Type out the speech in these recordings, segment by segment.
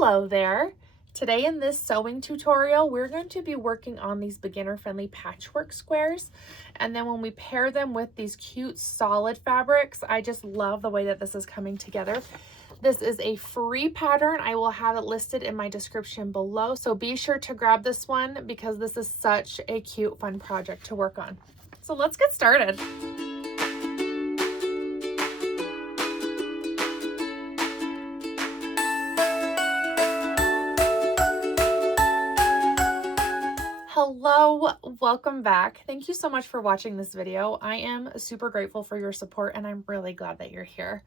Hello there. Today in this sewing tutorial, we're going to be working on these beginner-friendly patchwork squares. And then when we pair them with these cute solid fabrics, I just love the way that this is coming together. This is a free pattern. I will have it listed in my description below. So be sure to grab this one because this is such a cute, fun project to work on. So let's get started. Hello, welcome back. Thank you so much for watching this video. I am super grateful for your support and I'm really glad that you're here.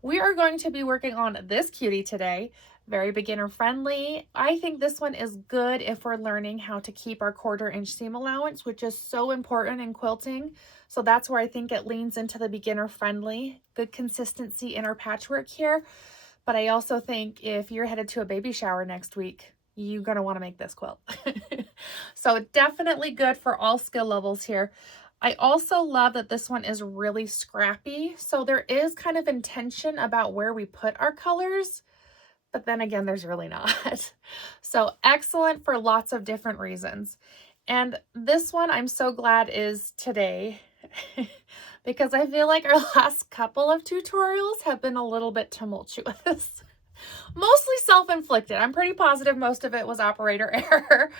We are going to be working on this cutie today, very beginner friendly. I think this one is good if we're learning how to keep our 1/4 inch seam allowance, which is so important in quilting. So that's where I think it leans into the beginner friendly, good consistency in our patchwork here. But I also think if you're headed to a baby shower next week, you're going to want to make this quilt. So definitely good for all skill levels here. I also love that this one is really scrappy. So there is kind of intention about where we put our colors, but then again, there's really not. So excellent for lots of different reasons. And this one I'm so glad is today because I feel like our last couple of tutorials have been a little bit tumultuous. Mostly self-inflicted. I'm pretty positive most of it was operator error.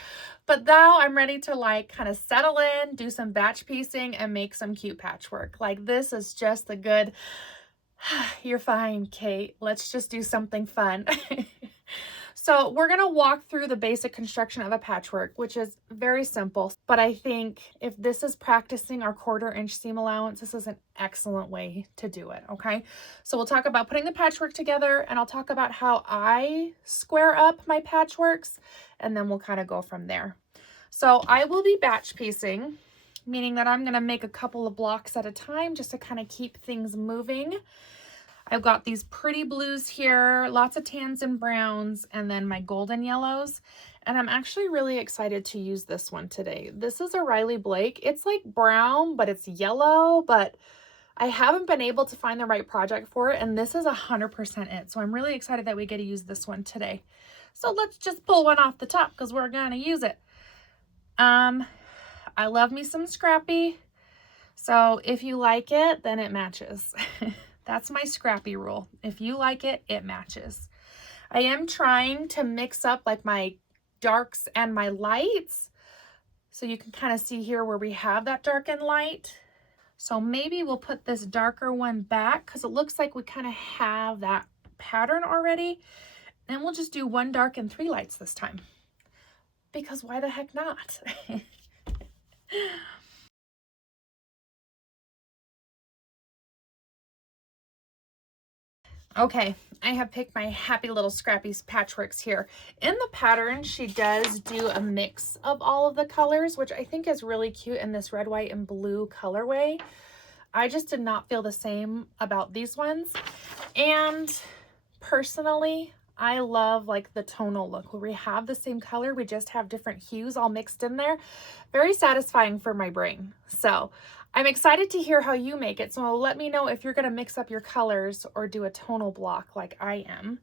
But now I'm ready to kind of settle in, do some batch piecing, and make some cute patchwork. This is just the good, you're fine, Kate. Let's just do something fun. So we're going to walk through the basic construction of a patchwork, which is very simple. But I think if this is practicing our 1/4 inch seam allowance, this is an excellent way to do it, okay? So we'll talk about putting the patchwork together, and I'll talk about how I square up my patchworks, and then we'll kind of go from there. So I will be batch piecing, meaning that I'm going to make a couple of blocks at a time just to kind of keep things moving. I've got these pretty blues here, lots of tans and browns, and then my golden yellows. And I'm actually really excited to use this one today. This is a Riley Blake. It's like brown, but it's yellow, but I haven't been able to find the right project for it. And this is 100% it. So I'm really excited that we get to use this one today. So let's just pull one off the top because we're going to use it. I love me some Scrappy. So if you like it, then it matches. That's my Scrappy rule. If you like it, it matches. I am trying to mix up my darks and my lights. So you can kind of see here where we have that dark and light. So maybe we'll put this darker one back because it looks like we kind of have that pattern already. And we'll just do 1 dark and 3 lights this time. Because why the heck not? Okay, I have picked my happy little Scrappy patchworks here. In the pattern, she does do a mix of all of the colors, which I think is really cute in this red, white, and blue colorway. I just did not feel the same about these ones. And personally, I love the tonal look where we have the same color, we just have different hues all mixed in there. Very satisfying for my brain. So I'm excited to hear how you make it. So let me know if you're going to mix up your colors or do a tonal block like I am.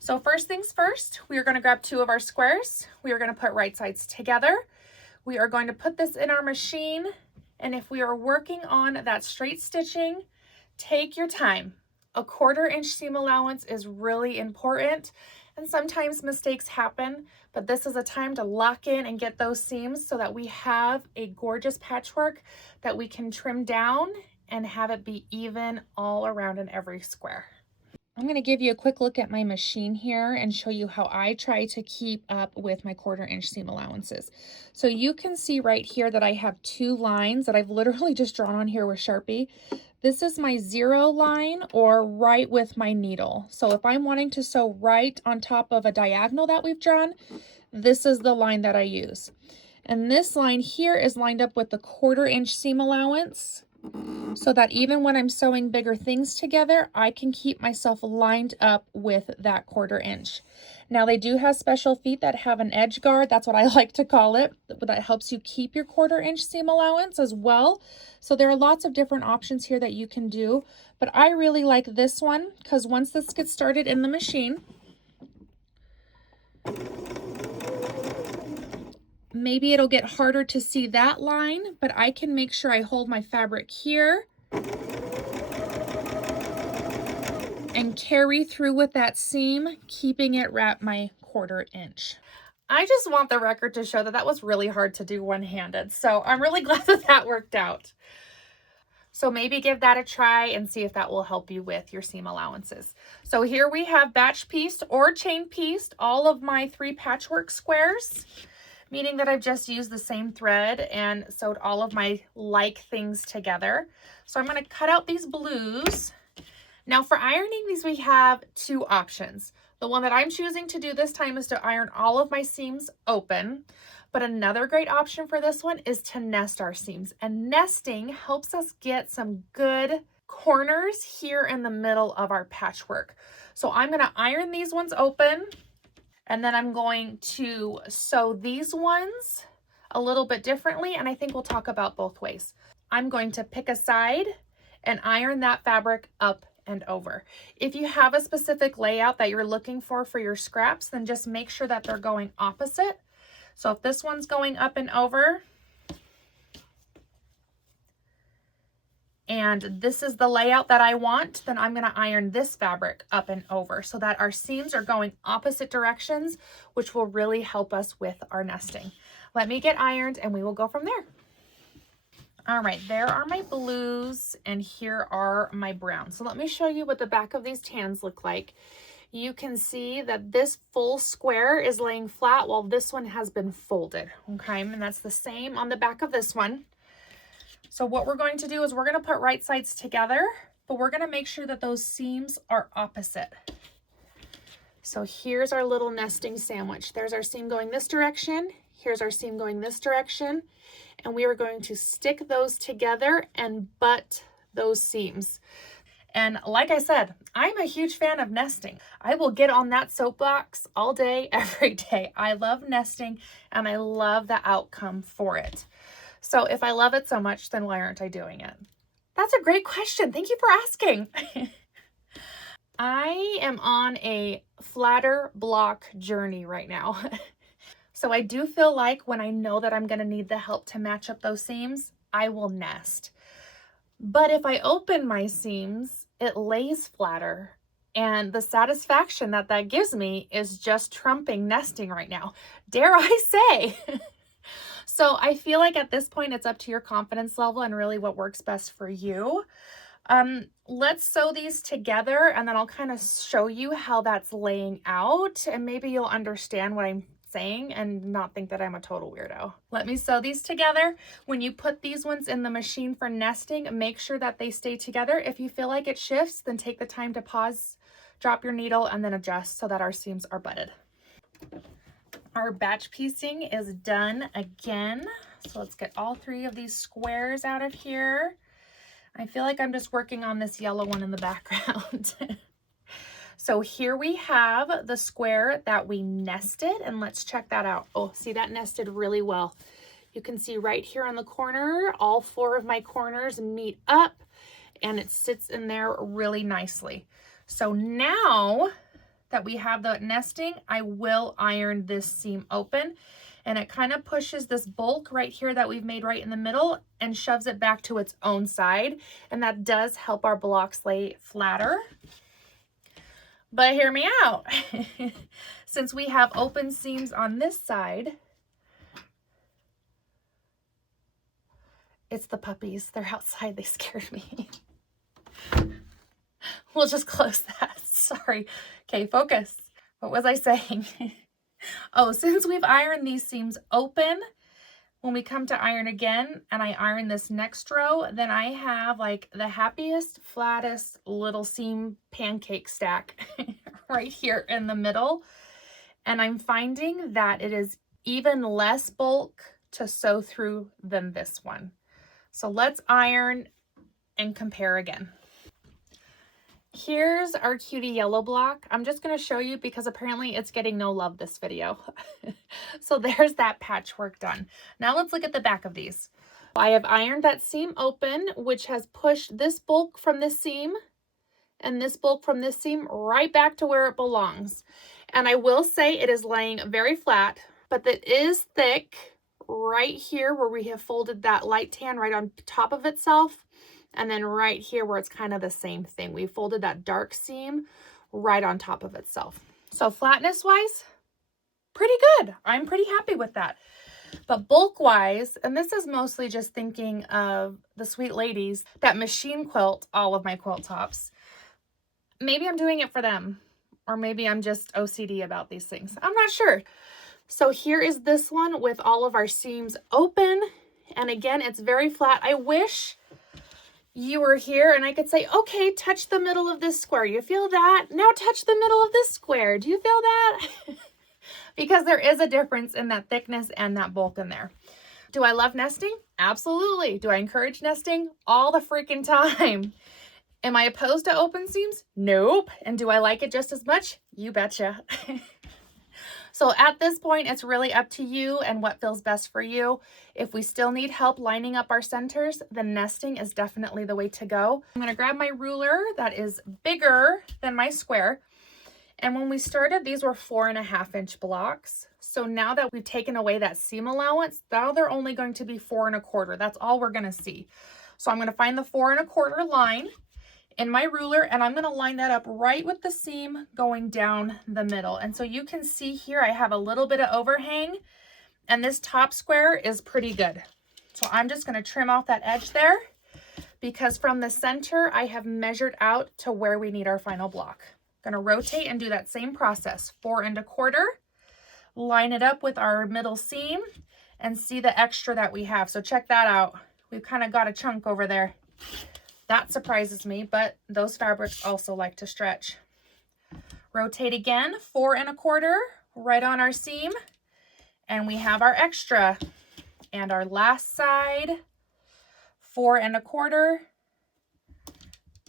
So first things first, we are going to grab 2 of our squares. We are going to put right sides together. We are going to put this in our machine. And if we are working on that straight stitching, take your time. A 1/4 inch seam allowance is really important. And sometimes mistakes happen, but this is a time to lock in and get those seams so that we have a gorgeous patchwork that we can trim down and have it be even all around in every square. I'm going to give you a quick look at my machine here and show you how I try to keep up with my 1/4 inch seam allowances. So you can see right here that I have 2 lines that I've literally just drawn on here with Sharpie. This is my 0 line or right with my needle. So if I'm wanting to sew right on top of a diagonal that we've drawn, this is the line that I use. And this line here is lined up with the 1/4 inch seam allowance so that even when I'm sewing bigger things together, I can keep myself lined up with that 1/4 inch. Now they do have special feet that have an edge guard. That's what I like to call it. That helps you keep your 1/4 inch seam allowance as well. So there are lots of different options here that you can do, but I really like this one because once this gets started in the machine, Maybe it'll get harder to see that line, but I can make sure I hold my fabric here and carry through with that seam, keeping it at my 1/4 inch. I just want the record to show that that was really hard to do one-handed, so I'm really glad that that worked out. So maybe give that a try and see if that will help you with your seam allowances. So here we have batch pieced or chain pieced all of my 3 patchwork squares, meaning that I've just used the same thread and sewed all of my like things together. So I'm going to cut out these blues. Now for ironing these, we have 2 options. The one that I'm choosing to do this time is to iron all of my seams open. But another great option for this one is to nest our seams. And nesting helps us get some good corners here in the middle of our patchwork. So I'm going to iron these ones open, and then I'm going to sew these ones a little bit differently, and I think we'll talk about both ways. I'm going to pick a side and iron that fabric up and over. If you have a specific layout that you're looking for your scraps, then just make sure that they're going opposite. So if this one's going up and over, and this is the layout that I want, then I'm going to iron this fabric up and over so that our seams are going opposite directions, which will really help us with our nesting. Let me get ironed and we will go from there. All right, there are my blues and here are my browns. So let me show you what the back of these tans look like. You can see that this full square is laying flat while this one has been folded, okay? And that's the same on the back of this one. So what we're going to do is we're going to put right sides together, but we're going to make sure that those seams are opposite. So here's our little nesting sandwich. There's our seam going this direction. Here's our seam going this direction. And we are going to stick those together and butt those seams. And like I said, I'm a huge fan of nesting. I will get on that soapbox all day, every day. I love nesting and I love the outcome for it. So if I love it so much, then why aren't I doing it? That's a great question. Thank you for asking. I am on a flatter block journey right now. So I do feel like when I know that I'm going to need the help to match up those seams, I will nest. But if I open my seams, it lays flatter. And the satisfaction that that gives me is just trumping nesting right now. Dare I say? So I feel like at this point, it's up to your confidence level and really what works best for you. Let's sew these together and then I'll kind of show you how that's laying out. And maybe you'll understand what I'm saying and not think that I'm a total weirdo. Let me sew these together. When you put these ones in the machine for nesting, make sure that they stay together. If you feel like it shifts, then take the time to pause, drop your needle, and then adjust so that our seams are butted. Our batch piecing is done again. So let's get all 3 of these squares out of here. I feel like I'm just working on this yellow one in the background. So here we have the square that we nested, and let's check that out. Oh, see, that nested really well. You can see right here on the corner, all 4 of my corners meet up and it sits in there really nicely. So now that we have the nesting, I will iron this seam open, and it kind of pushes this bulk right here that we've made right in the middle and shoves it back to its own side. And that does help our blocks lay flatter. But hear me out. Since we have open seams on this side, it's the puppies. They're outside. They scared me. We'll just close that. Sorry. Okay, focus. What was I saying? Oh, since we've ironed these seams open, when we come to iron again and I iron this next row, then I have like the happiest, flattest little seam pancake stack right here in the middle. And I'm finding that it is even less bulk to sew through than this one. So let's iron and compare again. Here's our cutie yellow block. I'm just going to show you because apparently it's getting no love this video. So there's that patchwork done. Now let's look at the back of these. I have ironed that seam open, which has pushed this bulk from this seam and this bulk from this seam right back to where it belongs. And I will say it is laying very flat, but it is thick right here where we have folded that light tan right on top of itself. And then right here where it's kind of the same thing. We folded that dark seam right on top of itself. So flatness wise, pretty good. I'm pretty happy with that. But bulk wise, and this is mostly just thinking of the sweet ladies that machine quilt all of my quilt tops. Maybe I'm doing it for them, or maybe I'm just OCD about these things. I'm not sure. So here is this one with all of our seams open. And again, it's very flat. I wish you were here and I could say, okay, touch the middle of this square. You feel that? Now touch the middle of this square. Do you feel that? Because there is a difference in that thickness and that bulk in there. Do I love nesting? Absolutely. Do I encourage nesting? All the freaking time. Am I opposed to open seams? Nope. And do I like it just as much? You betcha. So at this point, it's really up to you and what feels best for you. If we still need help lining up our centers, then nesting is definitely the way to go. I'm going to grab my ruler that is bigger than my square. And when we started, these were 4.5-inch blocks. So now that we've taken away that seam allowance, now they're only going to be 4 1/4. That's all we're going to see. So I'm going to find the 4 1/4 line in my ruler, and I'm going to line that up right with the seam going down the middle. And so you can see here, I have a little bit of overhang, and this top square is pretty good. So I'm just going to trim off that edge there, because from the center, I have measured out to where we need our final block. I'm going to rotate and do that same process, 4 1/4, line it up with our middle seam, and see the extra that we have. So check that out. We've kind of got a chunk over there. That surprises me, but those fabrics also like to stretch. Rotate again, 4 1/4, right on our seam, and we have our extra. And our last side, 4 1/4,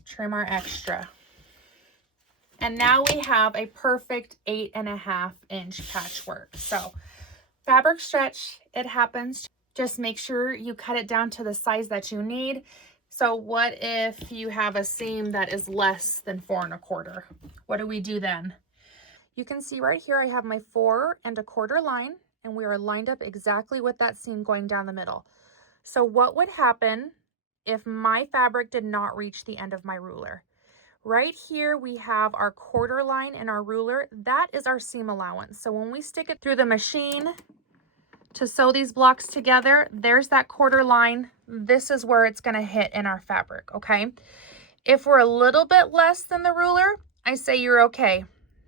trim our extra. And now we have a perfect 8.5-inch patchwork. So fabric stretch, it happens. Just make sure you cut it down to the size that you need. So what if you have a seam that is less than 4 1/4? What do we do then? You can see right here, I have my 4 1/4 line, and we are lined up exactly with that seam going down the middle. So what would happen if my fabric did not reach the end of my ruler? Right here, we have our quarter line in our ruler. That is our seam allowance. So when we stick it through the machine to sew these blocks together, there's that quarter line. This is where it's going to hit in our fabric, okay? If we're a little bit less than the ruler, I say you're okay.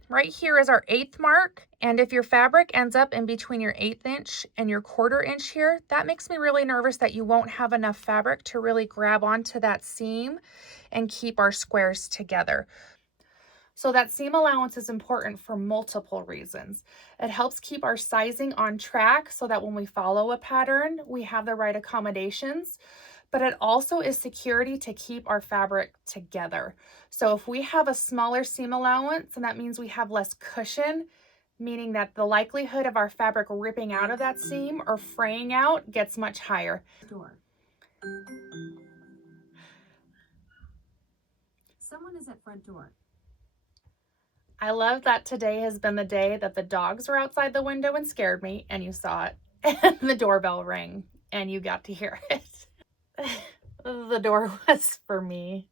Right here is our 1/8 mark. And if your fabric ends up in between your 1/8 inch and your 1/4 inch here, that makes me really nervous that you won't have enough fabric to really grab onto that seam and keep our squares together. So that seam allowance is important for multiple reasons. It helps keep our sizing on track so that when we follow a pattern, we have the right accommodations, but it also is security to keep our fabric together. So if we have a smaller seam allowance, and that means we have less cushion, meaning that the likelihood of our fabric ripping out of that seam or fraying out gets much higher. Someone is at front door. I love that today has been the day that the dogs were outside the window and scared me, and you saw it, and the doorbell rang, and you got to hear it. The door was for me.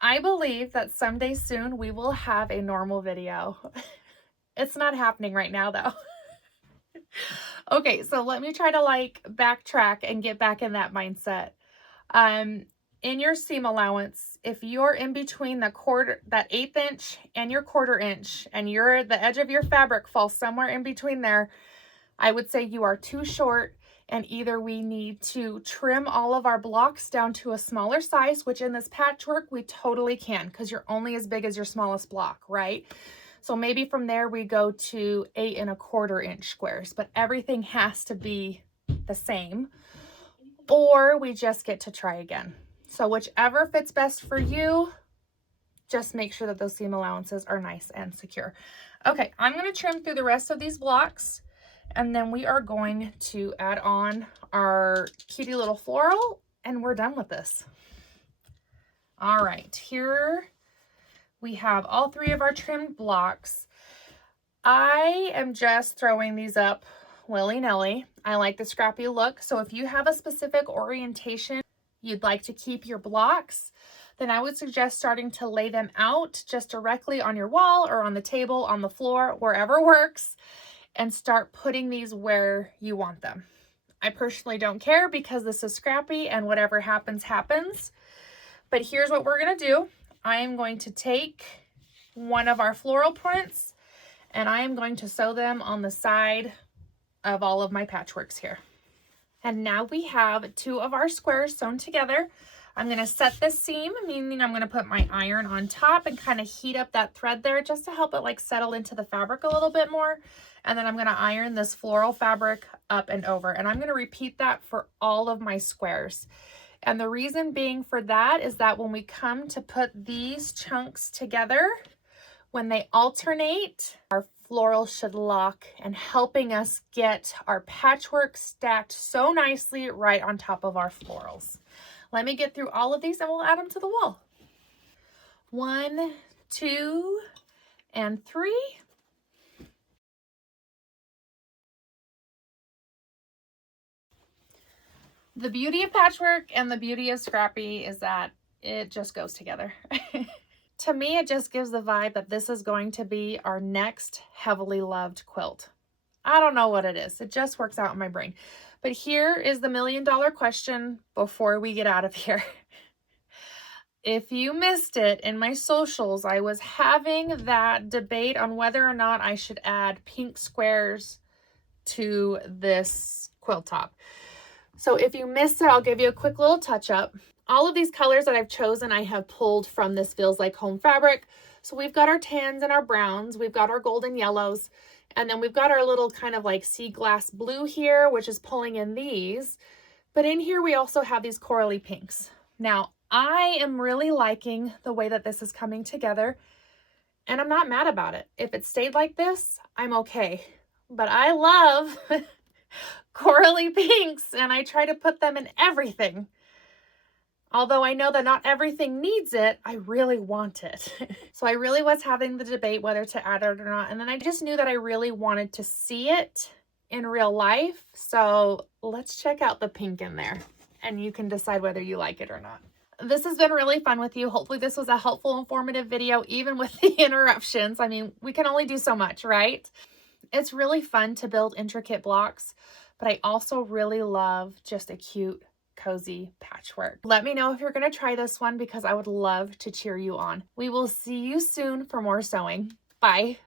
I believe that someday soon we will have a normal video. It's not happening right now, though. Okay, so let me try to backtrack and get back in that mindset. In your seam allowance, if you're in between that 1/8 inch and your 1/4 inch, and the edge of your fabric falls somewhere in between there, I would say you are too short, and either we need to trim all of our blocks down to a smaller size, which in this patchwork we totally can, because you're only as big as your smallest block, right? So maybe from there we go to 8 1/4 inch squares, but everything has to be the same, or we just get to try again. So whichever fits best for you, just make sure that those seam allowances are nice and secure. Okay, I'm going to trim through the rest of these blocks, and then we are going to add on our cutie little floral, and we're done with this. All right, here We have all 3 of our trimmed blocks. I am just throwing these up willy-nilly. I like the scrappy look, so if you have a specific orientation you'd like to keep your blocks, then I would suggest starting to lay them out just directly on your wall or on the table, on the floor, wherever works, and start putting these where you want them. I personally don't care because this is scrappy and whatever happens, happens. But here's what we're gonna do. I am going to take one of our floral prints and I am going to sew them on the side of all of my patchworks here. And now we have 2 of our squares sewn together. I'm gonna set this seam, meaning I'm gonna put my iron on top and kind of heat up that thread there just to help it like settle into the fabric a little bit more. And then I'm gonna iron this floral fabric up and over. And I'm gonna repeat that for all of my squares. And the reason being for that is that when we come to put these chunks together, when they alternate, our floral should lock and helping us get our patchwork stacked so nicely right on top of our florals. Let me get through all of these and we'll add them to the wall. 1, 2, and 3. The beauty of patchwork and the beauty of Scrappy is that it just goes together. To me, it just gives the vibe that this is going to be our next heavily loved quilt. I don't know what it is. It just works out in my brain. But here is the million-dollar question before we get out of here. If you missed it in my socials, I was having that debate on whether or not I should add pink squares to this quilt top. So if you missed it, I'll give you a quick little touch up. All of these colors that I've chosen, I have pulled from this Feels Like Home fabric. So we've got our tans and our browns, we've got our golden yellows, and then we've got our little kind of like sea glass blue here, which is pulling in these. But in here, we also have these corally pinks. Now, I am really liking the way that this is coming together, and I'm not mad about it. If it stayed like this, I'm okay. But I love corally pinks, and I try to put them in everything. Although I know that not everything needs it, I really want it. So I really was having the debate whether to add it or not. And then I just knew that I really wanted to see it in real life. So let's check out the pink in there and you can decide whether you like it or not. This has been really fun with you. Hopefully this was a helpful, informative video, even with the interruptions. I mean, we can only do so much, right? It's really fun to build intricate blocks, but I also really love just a cute, cozy patchwork. Let me know if you're going to try this one because I would love to cheer you on. We will see you soon for more sewing. Bye.